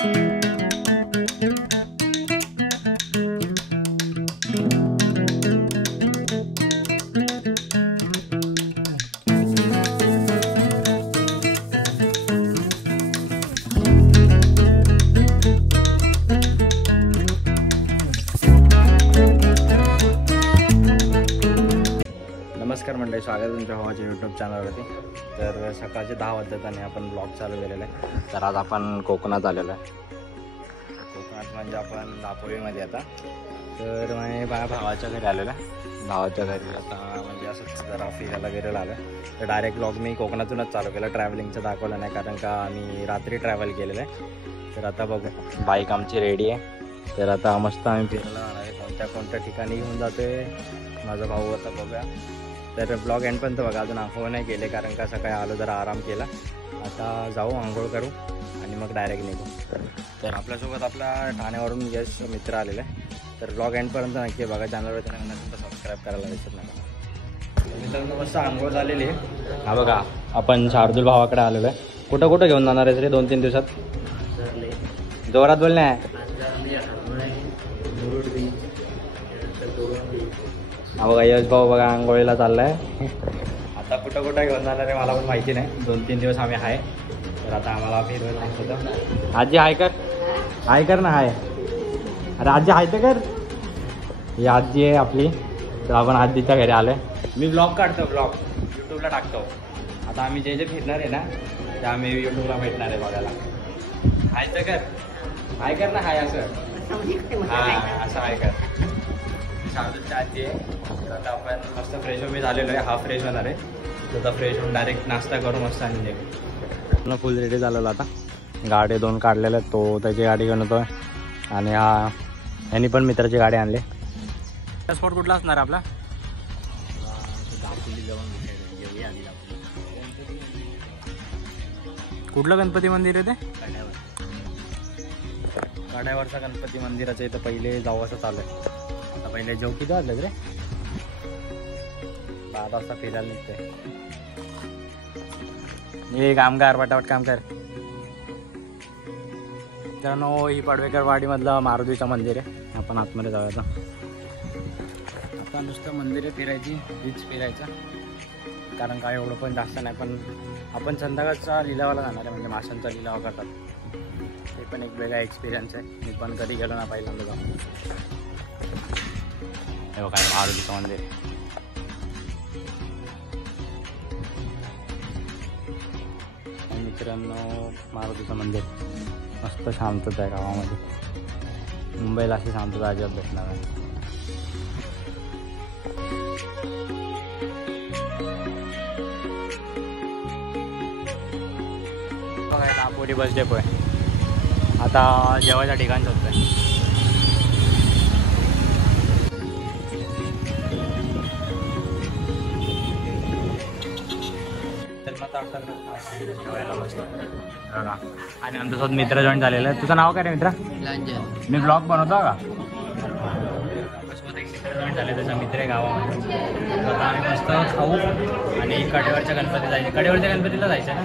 नमस्कार मंडळी, स्वागत आहे तुमच्या हवाच्या यूट्यूब चॅनलवरती। तर सकाळचे 10 वाजता आणि आपण ब्लॉग चालू केलेला आहे। तर आज आपण कोकणात आलेलो आहे। कोकणात म्हणजे आपण दापोलीमध्ये आता। तर मी माझ्या भावाच्या घरी आलेलो आहे। भावाच्या घरी आता म्हणजे असंच जरा फिरायला गेलेलो आलो। तर डायरेक्ट ब्लॉग मी कोकणातूनच चालू केला, ट्रॅव्हलिंगचं दाखवलं नाही कारण का आम्ही रात्री ट्रॅव्हल केलेलं आहे। तर आता बघू, बाईक आमची रेडी आहे। तर आता मस्त आम्ही फिरायला जाणार आहे, कोणत्या कोणत्या ठिकाणी घेऊन जातोय माझा भाऊ, आता बघूया। तर ब्लॉग एंडपर्यंत बघा, अजून आंघोळ नाही केले कारण का सकाळी आलो जरा आराम केला। आता जाऊ आंघोळ करू आणि मग डायरेक्ट निघू। तर आपल्यासोबत आपला ठाण्यावरून यश मित्र आलेला आहे। तर ब्लॉग एंडपर्यंत नक्की बघा, चॅनलवरती नवीन असेल तर सबस्क्राईब करायला विसरू नका। मित्रांनो मस्त आंघोळ झालेली आहे। हा बघा, आपण शार्दूल भावाकडे आलेलो आहे। कुठं कुठं घेऊन जाणार आहेस रे 2-3 दिवसात? जोरात बोल ना। हा बघा, यश भाऊ बघा आंघोळीला चाललाय। आता कुठं कुठं घेऊन जाणार आहे मला पण माहिती नाही, 2-3 दिवस आम्ही आहे। तर आता आम्हाला फिरवायला होतं। आजी हाय कर, हाय कर ना, हाय। अरे आजी हाय तर कर। ही आजी आहे आपली। तर आपण आजीच्या घरी आलोय। मी ब्लॉग काढतो, ब्लॉग यूट्यूबला टाकतो। आता आम्ही जे जे फिरणार आहे ना ते आम्ही यूट्यूबला भेटणार आहे बघायला। हाय तर कर, हाय कर ना, हाय असं, हां असं हाय कर। शार्दूलची आजी आहे। तर आता आपण मस्त फ्रेश मी झालेलो आहे, हा फ्रेश होणार आहे। तर आता फ्रेश होऊन डायरेक्ट नाश्ता करू मस्त आणि निघू। फुल रेडी झालेलं आता, गाडी 2 काढलेलं आहेत, तो त्याची गाडी घेऊन येतो आणि हा यांनी पण मित्राची गाडी आणली। स्पॉट कुठला असणार आपला? कुठलं गणपती मंदिर आहे ते? कड्यावरचा गणपती मंदिराच्या इथं पहिले जाऊ असं चालू आहे। आता पहिले जेव किती वाजले रे? 12 वाजता फिरायला निघते। हे कामगार पटापट काम कर। मित्रांनो ही पडवेकर वाडीमधलं मारुतीचं मंदिर आहे। आपण आतमध्ये जाऊया आता नुसतं मंदिर फिरायची, बीच फिरायचा कारण काय एवढं पण जास्त नाही। पण आपण संध्याकाळचा लिलावाला जाणार आहे, म्हणजे माशांचा लिलाव करतात, ते पण एक वेगळा एक्सपिरियन्स आहे। मी पण कधी गेलो ना, पहिल्यांदा जाऊन। हे बघा मारुतीचं मंदिर आहे। मित्रांनो मारुतीचं मंदिर मस्त शांतता आहे गावामध्ये। मुंबईला अशी शांतता अजिबात भेटणार नाही। बघा दापोली बस डेपो आहे। आता जेवायच्या ठिकाण शोधतोय। आणि आमच्यासोबत मित्र जॉईन झालेलं आहे। तुझं नाव काय रे मित्रा? मी ब्लॉग बनवतो का? जॉईन झाले, त्याचा मित्र आहे गावामध्ये। आता आम्ही मस्त खाऊ आणि कडेवरच्या गणपती जायचं। कडेवरच्या गणपतीला जायचं ना,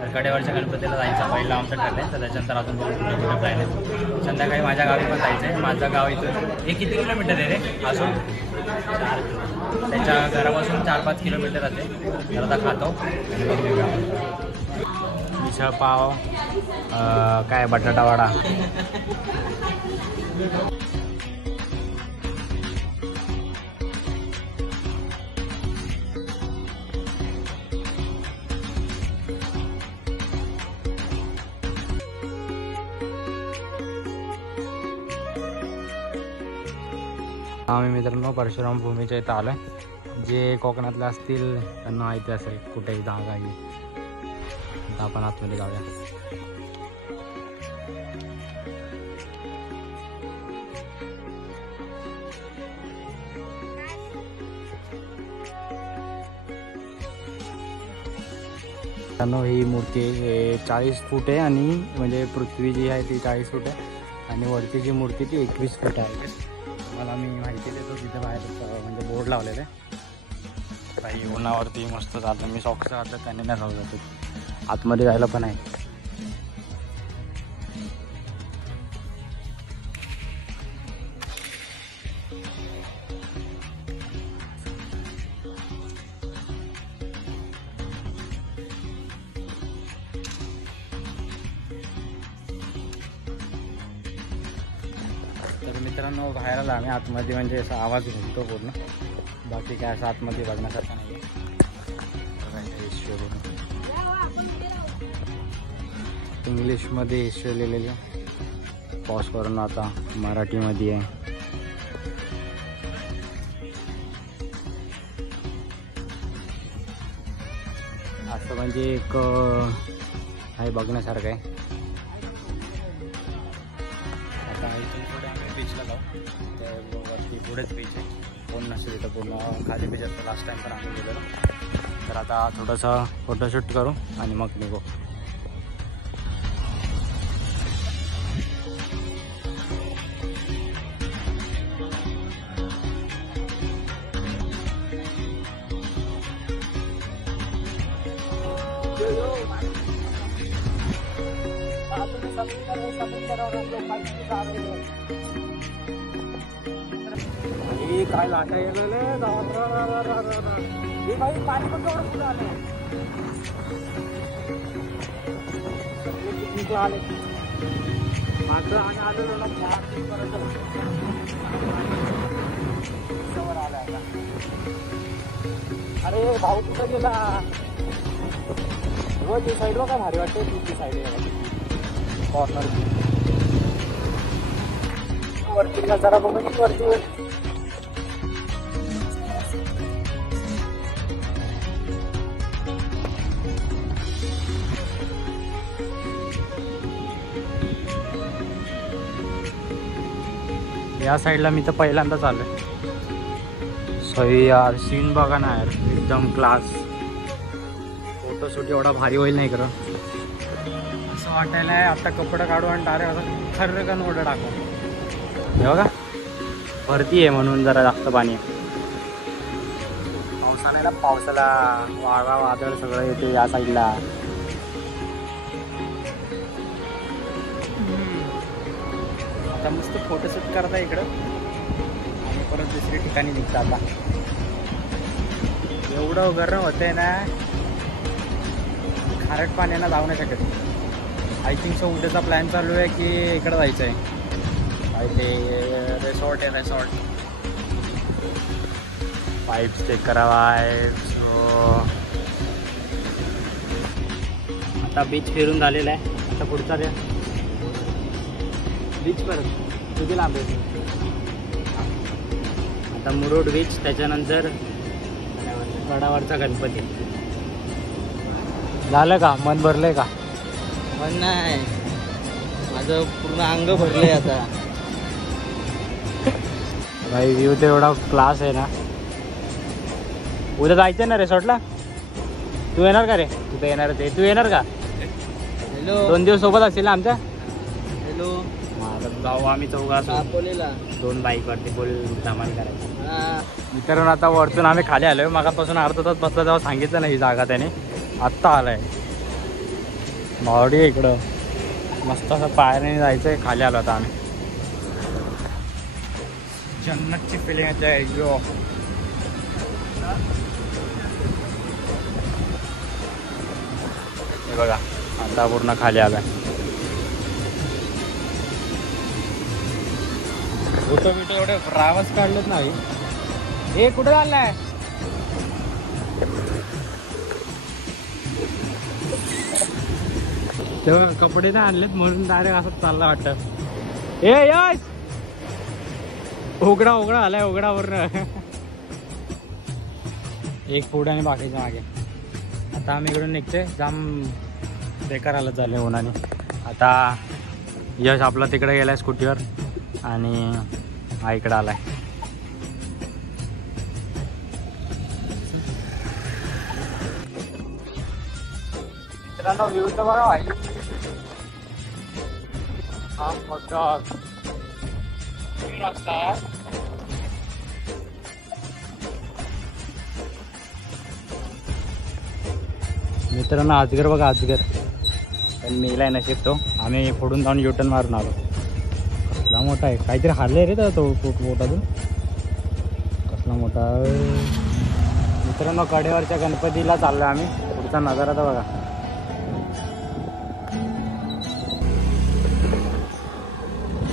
तर कडेवरच्या गणपतीला जायचं पहिलं आमचं ठरलं। तर त्याच्यानंतर अजून कुठे प्लॅन आहे। संध्याकाळी माझ्या गावी पण जायचं आहे। माझं गाव इथून हे किती किलोमीटर आहे रे? अजून 4, त्याच्या घरापासून 4-5 किलोमीटर राहते। तर आता खातो। मिसळ पाव, काय बटाटा वडा। आम्ही मित्रांनो परशुराम भूमीच्या इथं आलो आहे। जे कोकणातले असतील त्यांना माहिती असेल कुठेही जागा आहे। आता आपण आतमध्ये जाऊया। ही मूर्ती 40 फूट आहे आणि म्हणजे पृथ्वी जी आहे ती 40 फूट आहे आणि वरती जी मूर्ती ती 21 फूट आहे। मला मी माहिती देतो, तिथे बाहेर म्हणजे बोर्ड लावलेलं आहे। काही उन्हावरती मस्त जातं। मी सॉक्स घातलं त्याने नाही जाऊ जातो। आतमध्ये जायला पण आहे। तर मित्रांनो बाहेर आला आम्ही आतमध्ये, म्हणजे असा आवाज घुमतो पूर्ण, बाकी काय असं आतमध्ये बघण्यासारखं नाही आहे. इंग्लिशमध्ये हिस्ट्री लिहिलेली, पॉज करून आता मराठीमध्ये आहे. असं म्हणजे एक आहे बघण्यासारखं आहे. आता इथून पुढे आम्ही बीचला जाऊ, तर वरती पुढेच बीच आहे, कोण नसेल इथं, पूर्ण खाली बीच असतो. लास्ट टाइम पण आम्ही गेलेलो. तर आता थोडंसं फोटोशूट करू आणि मग निघू. काय लाटा गेलेले भाई, पाणी पण केवढं पुढे आलं आले माझं आणि आलेलो ना आला. अरे भाऊ कुठं गेला? ती साईडला काय भारी वाटते, ती साईड कॉर्नर वरती जरा बघून वरती. या साईडला मी तर पहिल्यांदाच आलोय. सही यार, सीन बघा ना यार, एकदम क्लास. फोटोशूट एवढा भारी होईल नाही खरं, असं वाटायला आहे आता कपडे काढू आणि डायरेक्ट असं खर्रकन ओढं टाकू. हे बघा भरती आहे म्हणून जरा जास्त पाणी आहे. पावसाने पावसाला वारा वादळ सगळं येते या साईडला. आता मस्त फोटोशूट करता इकडं आणि परत दुसरी ठिकाणी निघता. आता एवढं गरम होतंय ना, खारट पाण्यानं जाऊ नाही शकत. आय थिंक सो उद्याचा प्लॅन चालू आहे की इकडं जायचं आहे, काय ते रिसॉर्ट आहे, रिसॉर्ट. पाईप्स चेक करावा आहे. सो आता बीच फिरून झालेला आहे. आता पुढचा द्या बीच परत किती लांब आहे. आता मुरुड बीच, त्याच्यानंतर गडावरचा गणपती. झालं का? मन भरलंय का? मन नाही, माझं पूर्ण अंग भरलंय आता. भाई व्ह्यू तर एवढा क्लास आहे ना. उद्या जायचं ना रिसॉर्टला? तू येणार का रे? तू तर येणारच आहे. तू येणार का? हॅलो, 2 दिवस सोबत असतील ना आमच्या? हॅलो, जाऊ आम्ही चौघा सापोलीला 2 बाईकवरती फुल धमाल करायचं. मित्रांनो आता वरतून आम्ही खाली आलोय. मगापासून अर्धा तास बसला तेव्हा सांगितलं नाही ही जागा त्याने, आत्ता आलाय. मावडी इकडं मस्त असं पायाने जायचंय. खाली आलो आता आम्ही. जन्नतची फिलिंग आहे जो. हे बघा आता पूर्ण खाली आलाय. फोटो बिटो एवढे रावच काढलेत नाही. हे कुठं चाललाय? तेव्हा कपडे नाही आणलेत म्हणून डायरेक्ट असं चालला वाटतं. ए यश, उघडा उघडा आलाय, उघडावर एक पुढे आणि बाकीच्या मागे. आता आम्ही इकडून निघतोय. जाम बेकार हालत झाले उन्हाने. आता यश आपला तिकडे गेलाय स्कूटीवर आणि हा इकडे आलाय. मित्रांनो व्ह्यू तर बघा भाई. हा मस्त मित्रांनो अजगर बघा, अजगर. पण मेलाय नशीब तो. आम्ही फोडून जाऊन युटर्न मारून आलो. कसला मोठा आहे, काहीतरी हारले रे तो पोटातून. कसला मोठा. मित्रांनो कडेवरच्या गणपतीला चाललो आम्ही. पुढचा नजारा तर बघा.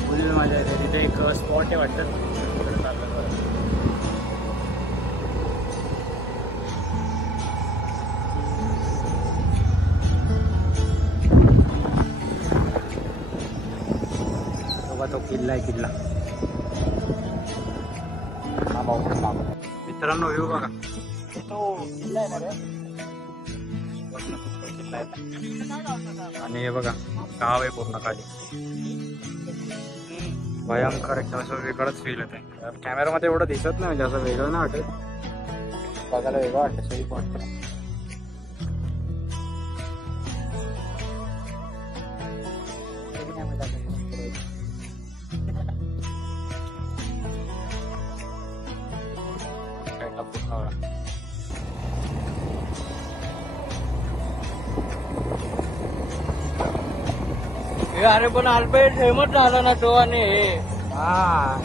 फुल मजा येते. तिथे एक स्पॉट आहे वाटतं, तिकडे चाललं बरं. बघा तो किल्ला आहे, किल्ला. हा भाऊ मित्रांनो व्ह्यू बघा. तो किल्ला आहे ना रे, किल्ला आहे. आणि हे बघा गाव आहे पूर्ण खाली. भयंकर एकदम असं वेगळंच फील येत आहे. कॅमेरामध्ये एवढं दिसत नाही, म्हणजे असं वेगळं नाही वाटत, बघायला वेगळं वाटतं, सही वाटतं. अरे पण अल्पेट फेमस झाला ना तो. आणि हा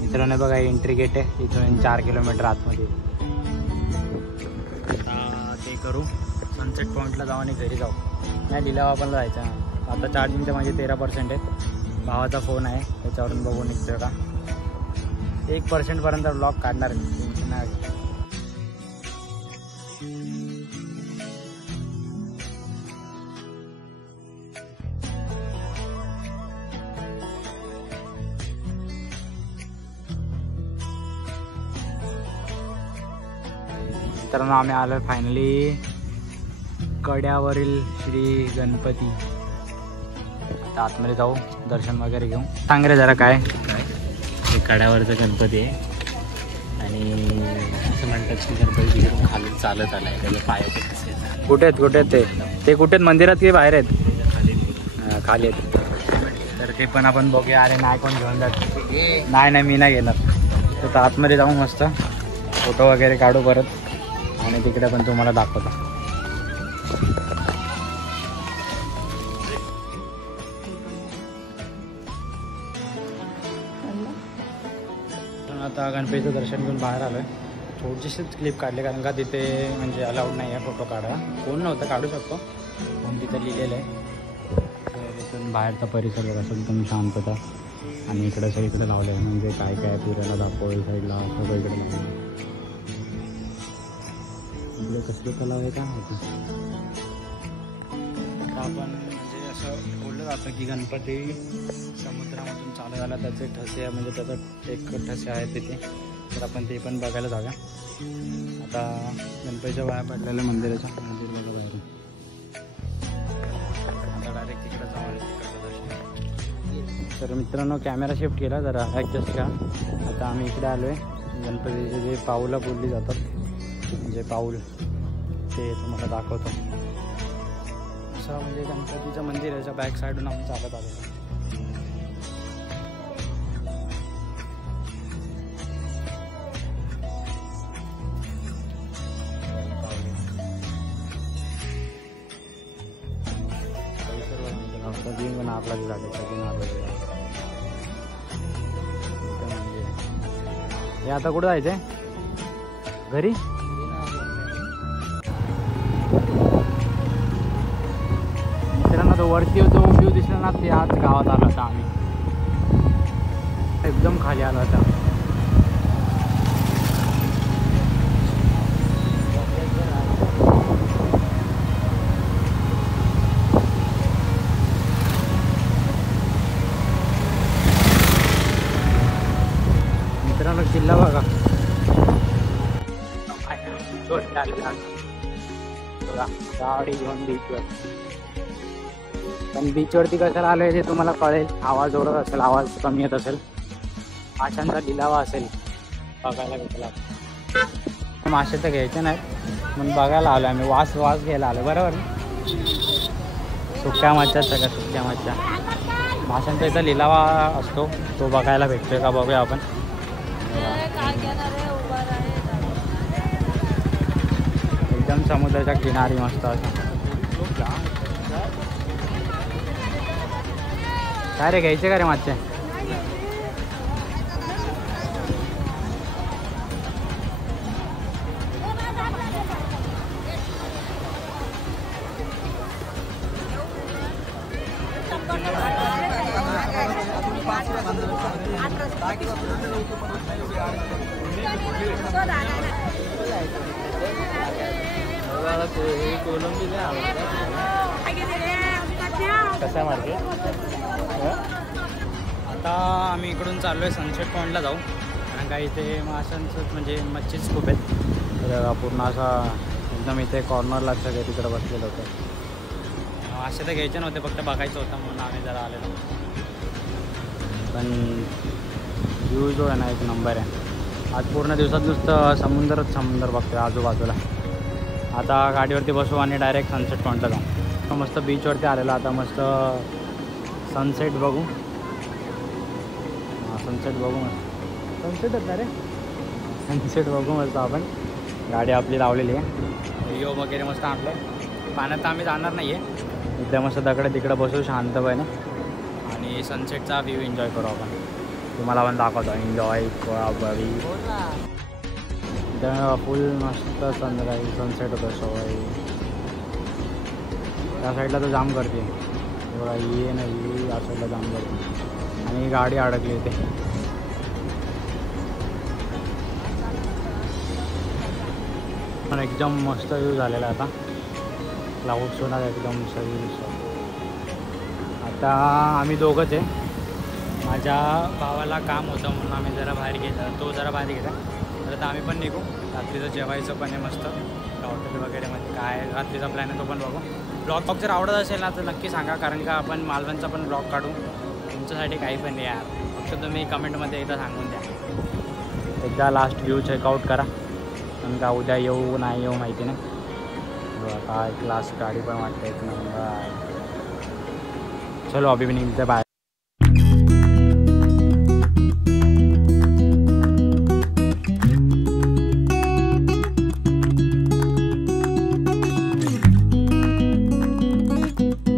मित्रांनो बघा एंट्री गेट आहे इथून 4 किलोमीटर आतमध्ये. ते करू सनसेट पॉईंटला जाऊ आणि घरी जाऊ. नाही लिलावा पण जायचं. आता चार्जिंगचं माझे 13% आहे. भावाचा फोन आहे त्याच्यावरून बघू निघतोय का. 1% पर्यंत ब्लॉग काढणार टेन्शन नाही. तर आम्ही आलो फायनली कड्यावरील श्री गणपती. आता आतमध्ये जाऊ दर्शन वगैरे घेऊ. सांग रे जरा काय हे कड्यावरचा गणपती आहे आणि असं म्हणतात की गणपती तिकडून खाली चालत आलाय, त्याच्या पायाचे कसे आहेत. कुठे आहेत ते कुठे आहेत, मंदिरात की बाहेर आहेत? खाली आहेत. तर ते पण आपण बघूया. अरे नाही कोण घेऊन जात. नाही मी नाही घेणार. तर आतमध्ये जाऊ मस्त फोटो वगैरे काढू परत आणि तिकडे पण तुम्हाला दाखवतो. आता गणपतीचं दर्शन घेऊन बाहेर आलोय. थोडीशीच क्लिप काढली कारण का तिथे म्हणजे अलाउड नाही आहे फोटो काढा. कोण नव्हतं काढू शकतो पण तिथं लिहिलेलं आहे. तिथून बाहेरचा परिसर बघा एकदम शांतता आणि इकडं सगळीकडे लावलं आहे म्हणजे काय काय फिरायला दाखव साईडला सगळं इकडे लावलं. इकडे कसले तलाव आहे का आपण म्हणजे असं बोललं जातं की गणपती समुद्रामधून चालू झाला. त्याचे ठसे म्हणजे त्याचं एक ठसे आहे तिथे. तर आपण ते पण बघायला जाऊया. आता गणपतीच्या बाहेर पडलेल्या मंदिराच्या मंदिर बघा बाहेरून. आता डायरेक्ट तिकडे जाऊ तिकडचं दर्शन. तर मित्रांनो कॅमेरा शिफ्ट केला जरा ॲडजस्ट का. आता आम्ही इकडे आलो आहे. गणपतीचे जे पाऊलं बोलली जातात म्हणजे पाऊल ते तुम्हाला दाखवतो. असं म्हणजे गणपतीचं मंदिर याच्या बॅक साईडून आम्ही चालत आलो. नारळाची झाडे नारळाची हे. आता कुठं जायचंय घरी? मित्रांनो तो वरती जो व्ह्यू दिसला ना ते आज गावात आला होता. आम्ही एकदम खाली आला होता. मित्रांनो किल्ला बघा. गाडी घेऊन बीचवर. पण बीचवरती कसं आलोय ते तुम्हाला कळेल. आवाज ओरत असेल, आवाज कमी येत असेल. माशांचा लिलावा असेल बघायला भेटला. मासे तर घ्यायचे नाहीत पण बघायला आलो आम्ही. वास घ्यायला आलो. बरोबर सुक्या मच्छ्या सगळ्या सुक्या मच्छ्या. माशांचा इथं लिलावा असतो तो बघायला भेटतोय का बघूया आपण. एकदम समुद्राच्या किनारी मस्त असं. काय रे घ्यायचे का रे मासे? कसा मार्केट? आता आम्ही इकडून चाललो आहे सनसेट पॉईंटला जाऊ, कारण का इथे माशांचं म्हणजे मच्छीच खूप आहेत. तर पूर्ण असा एकदम इथे कॉर्नरला सगळे तिकडे बसलेलं होतं. मासे तर घ्यायचे नव्हते, फक्त बघायचं होतं म्हणून आम्ही जरा आलेलो. पण व्ह्यू जो आहे ना एक नंबर आहे. आज पूर्ण दिवसात नुसतं समुद्र बघतो आजूबाजूला. आता गाडीवरती बसू आणि डायरेक्ट सनसेट पॉईंटला जाऊ. मस्त बीचवरती आलेला, आता मस्त सनसेट बघू. सनसेट बघू मस्त. सनसेटच ना रे, सनसेट बघू मस्त. आपण गाडी आपली लावलेली आहे, व्हिडिओ वगैरे मस्त आणलं. पाण्यात तर आम्ही जाणार नाही आहे, एकदम मस्त दकडे तिकडं बसू शांतपणे आणि सनसेटचा व्ह्यू एन्जॉय करू आपण. तुम्हाला पण दाखवतो एन्जॉय बरी. फुल मस्त सनसेट होतं सवय. त्या साईडला तर जाम करते बघा, ये नाही या साईडला जाम करते आणि गाडी अडकली इथे. पण एकदम मस्त व्ह्यू झालेला आता. क्लाउड सोनार एकदम सगळी. आता आम्ही दोघंच आहे. माझ्या भावाला काम होतं म्हणून आम्ही जरा बाहेर गेला, तो जरा बाहेर गेला. तर आता आम्ही पण निघू. रात्रीचं जेवायचं पण आहे मस्त हॉटेल वगैरे मध्ये. काय रात्रीचा प्लॅन आहे तो पण बघू. ब्लॉग जर आवडत असेल ना तर नक्की सांगा, कारण का आपण मालवणचा पण ब्लॉग काढू. तुमच्यासाठी काही पण नाही यार, फक्त तुम्ही कमेंटमध्ये एकदा सांगून द्या. एकदा लास्ट व्ह्यू चेकआउट करा, कारण का उद्या येऊ नाही येऊ माहिती नाही. काय क्लास गाडी पण वाटते एक नंबर. चलो अभी भी निघते बाय.